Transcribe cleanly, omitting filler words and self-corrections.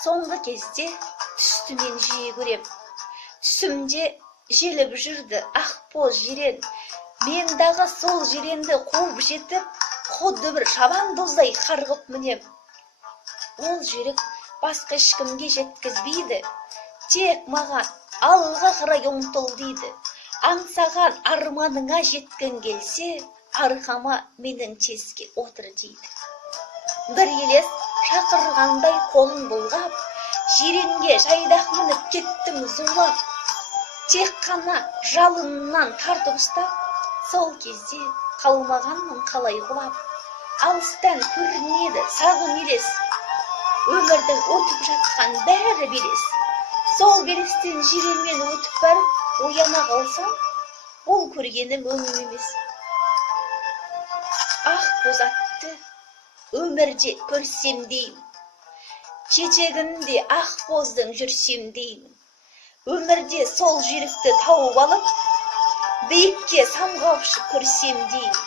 Соңғы кезде түсті мен жиі көрем. Түсімде желіп жүрді ақ боз жирен. Мен дағы сол жиренді қуып жетіп, құдды бір шабандоздай қарғып мінем. Ол жүйрік басқа ешкімге жеткізбейді, тек маған алға қарай ұмтыл дейді. Аңсаған арманыңа жеткің келсе, арқама менің теске отыр дейді. Бір елес шақырғандай қолын бұлғап, жиренге жайдақ мініп кеттім зулап. Тек қана жалыннан тартып ұстап, сол кезде қалмағанмын қалай құлап. Алыстан көрінеді сағым елес, өмірдің өтіп жатқан бәрі белес. Сол белестен жиренмен өтіп барып, ояна қалсам, бұл көргенім өңім емес. Ақ боз атты өмірде көрсем деймін, жетегінде ақ боздың жүрсем деймін. Өмірде сол жүйрікті тауып алып, биікке самғаушы көрсем деймін.